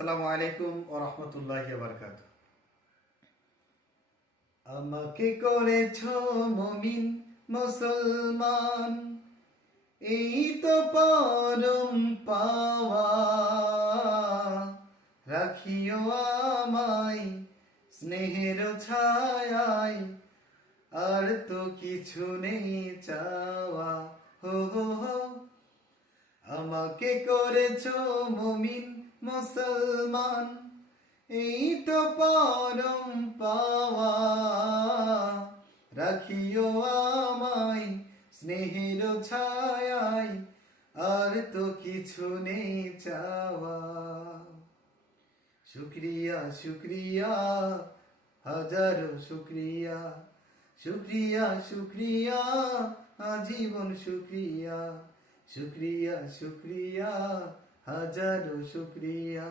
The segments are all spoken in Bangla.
আসসালামু আলাইকুম ওয়া রাহমাতুল্লাহি ওয়া বারাকাতুহু। আমাকে করেছো মুমিন মুসলমান, এই তো পরম পাওয়া। রাখিও আমায় স্নেহের ছায়ায়, আর তো কিছু নেই চাওয়া। হো হো হো। আমাকে করেছো মুমিন মুসলমান, এই তো পরম পাওয়া। রাখিও আমায় স্নেহের ছায়ায়, আর তো কিছু নেই চাওয়া। শুক্রিয়া শুক্রিয়া হাজারো শুক্রিয়া, শুক্রিয়া শুক্রিয়া আজীবন শুক্রিয়া। শুক্রিয়া শুক্রিয়া হাজারো শুক্রিয়া,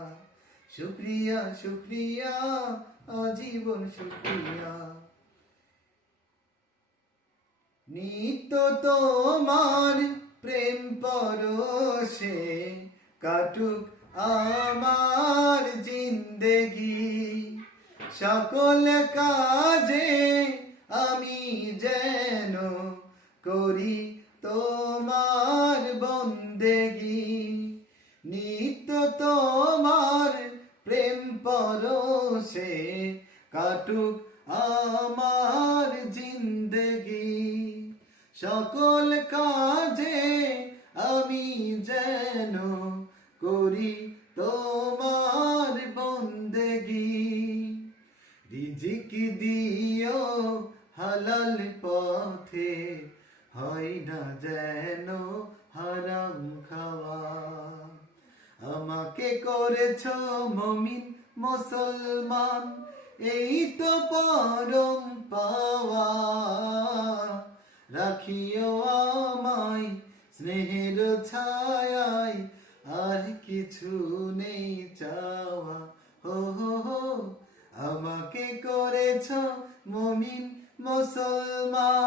শুক্রিয়া শুক্রিয়া আজীবন শুক্রিয়া। নিত্য তোমার প্রেম পরশে কাটুক আমার জিন্দেগি। সকল কাজে আমি যেন করি তোমার বন্দেগি। নিত্য তোমার প্রেম পরশে কাটুক আমার জিন্দেগি। সকল কাজে আমি যেন করি তোমার বন্দেগি। রিজিক দিও হালাল পথে, হয় না যেন হারাম খাওয়া। আমাকে করেছো মুমিন মুসলমান, এই তো পরম পাওয়া। রাখিও আমায় স্নেহের ছায়ায়, আর কিছু নেই চাওয়া। হো হো হো। আমাকে করেছো মুমিন মুসলমান।